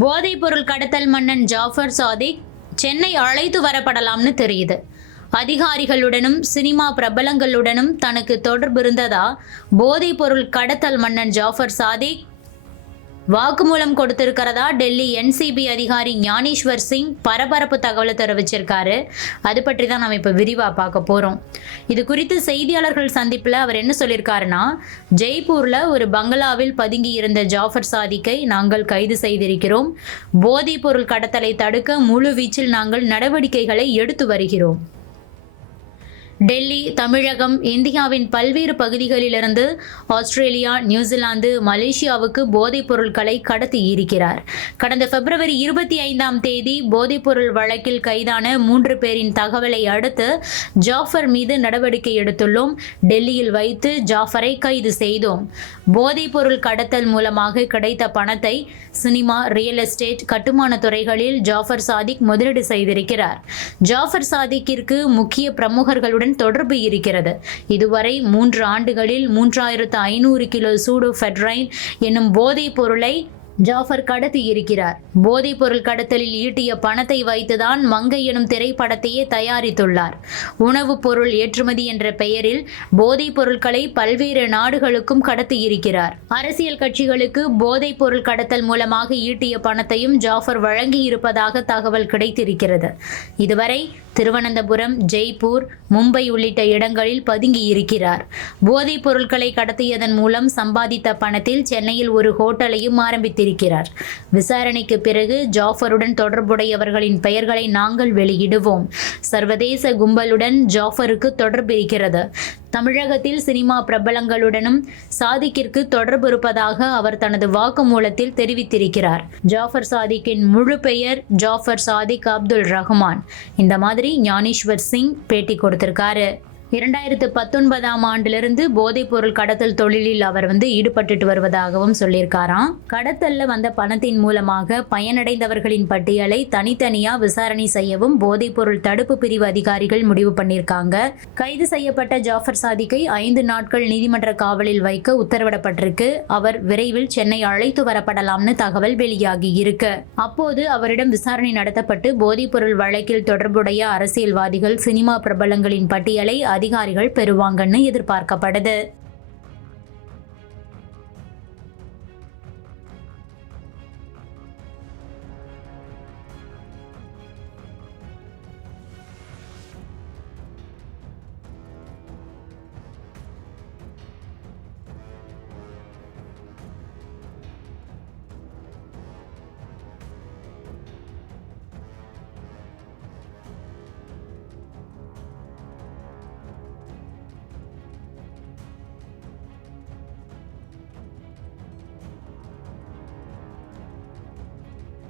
போதைப்பொருள் கடத்தல் மன்னன் ஜாஃபர் சாதிக் சென்னை அழைத்து வரப்படலாம்னு தெரியுது. அதிகாரிகளுடனும் சினிமா பிரபலங்களுடனும் தனக்கு தொடர்பு இருந்ததா? போதைப்பொருள் கடத்தல் மன்னன் ஜாஃபர் சாதிக் வாக்குமூலம் கொடுத்திருக்கிறதா டெல்லி என்சிபி அதிகாரி ஞானேஸ்வர் சிங் பரபரப்பு தகவலை தெரிவிச்சிருக்காரு. அது பற்றி தான் நம்ம இப்போ விரிவாக பார்க்க போகிறோம் இது குறித்து செய்தியாளர்கள் சந்திப்பில் அவர் என்ன சொல்லியிருக்காருன்னா ஜெய்ப்பூரில் ஒரு பங்களாவில் பதுங்கி இருந்த ஜாஃபர் சாதிக்கை நாங்கள் கைது செய்திருக்கிறோம். போதைப் பொருள் கடத்தலை தடுக்க முழு வீச்சில் நாங்கள் நடவடிக்கைகளை எடுத்து வருகிறோம். டெல்லி தமிழகம் இந்தியாவின் பல்வேறு பகுதிகளிலிருந்து ஆஸ்திரேலியா நியூசிலாந்து மலேசியாவுக்கு போதைப் பொருட்களை கடத்தி இருக்கிறார். கடந்த பிப்ரவரி இருபத்தி ஐந்தாம் தேதி போதைப்பொருள் வழக்கில் கைதான மூன்று பேரின் தகவலை அடுத்து ஜாஃபர் மீது நடவடிக்கை எடுத்துள்ளோம். டெல்லியில் வைத்து ஜாஃபரை கைது செய்தோம். போதைப்பொருள் கடத்தல் மூலமாக கிடைத்த பணத்தை சினிமா ரியல் எஸ்டேட் கட்டுமான துறைகளில் ஜாஃபர் சாதிக் முதலீடு செய்திருக்கிறார். ஜாஃபர் சாதிக்கிற்கு முக்கிய பிரமுகர்களுடன் தொடர்பு இருக்கிறது. இதுவரை மூன்று ஆண்டுகளில் மூன்றாயிரத்து ஐநூறு கிலோ சூடோ ஃபெட்ரைன் என்னும் போதைப் பொருளை ஜாஃபர் கடத்தி இருக்கிறார். போதைப் பொருள் கடத்தலில் ஈட்டிய பணத்தை வைத்துதான் மங்கை எனும் திரைப்படத்தையே தயாரித்துள்ளார். உணவுப் பொருள் ஏற்றுமதி என்ற பெயரில் போதைப் பொருட்களை பல்வேறு நாடுகளுக்கும் கடத்தி இருக்கிறார். அரசியல் கட்சிகளுக்கு போதைப் பொருள் கடத்தல் மூலமாக ஈட்டிய பணத்தையும் ஜாஃபர் வழங்கி இருப்பதாக தகவல் கிடைத்திருக்கிறது. இதுவரை திருவனந்தபுரம் ஜெய்ப்பூர் மும்பை உள்ளிட்ட இடங்களில் பதுங்கி இருக்கிறார் போதைப் பொருட்களை கடத்தியதன் மூலம் சம்பாதித்த பணத்தில் சென்னையில் ஒரு ஹோட்டலையும் ஆரம்பித்திருக்கிறார். விசாரணைக்கு பிறகு ஜாஃபருடன் தொடர்புடையவர்களின் பெயர்களை நாங்கள் வெளியிடுவோம். சர்வதேச கும்பலுடன் ஜாஃபருக்கு தொடர்பு இருக்கிறது. தமிழகத்தில் சினிமா பிரபலங்களுடனும் சாதிக்கிற்கு தொடர்பு இருப்பதாக அவர் தனது வாக்குமூலத்தில் தெரிவித்திருக்கிறார். ஜாஃபர் சாதிக்கின் முழு பெயர் ஜாஃபர் சாதிக் அப்துல் ரஹ்மான். இந்த மாதிரி ஞானேஸ்வர் சிங் பேட்டி கொடுத்திருக்காரு. இரண்டாயிரத்து பத்தொன்பதாம் ஆண்டிலிருந்து போதைப் பொருள் கடத்தல் தொழிலில் அவர் வந்து ஈடுபட்டுட்டு வருவதாகவும் சொல்லியிருக்காராம். கடத்தல்ல வந்த பணத்தின் மூலமாக பயனடைந்தவர்களின் பட்டியலை தனித்தனியா விசாரணை செய்யவும் போதைப் பொருள் தடுப்பு பிரிவு அதிகாரிகள் முடிவு பண்ணியிருக்காங்க. கைது செய்யப்பட்ட ஜாஃபர் சாதிக்கை ஐந்து நாட்கள் நீதிமன்ற காவலில் வைக்க உத்தரவிடப்பட்டிருக்கு. அவர் விரைவில் சென்னை அழைத்து வரப்படலாம்னு தகவல் வெளியாகி இருக்கு. அப்போது அவரிடம் விசாரணை நடத்தப்பட்டு போதைப் பொருள் வழக்கில் தொடர்புடைய அரசியல்வாதிகள் சினிமா பிரபலங்களின் பட்டியலை அதிகாரிகள் பெறுவாங்கன்னு எதிர்பார்க்கப்படுது.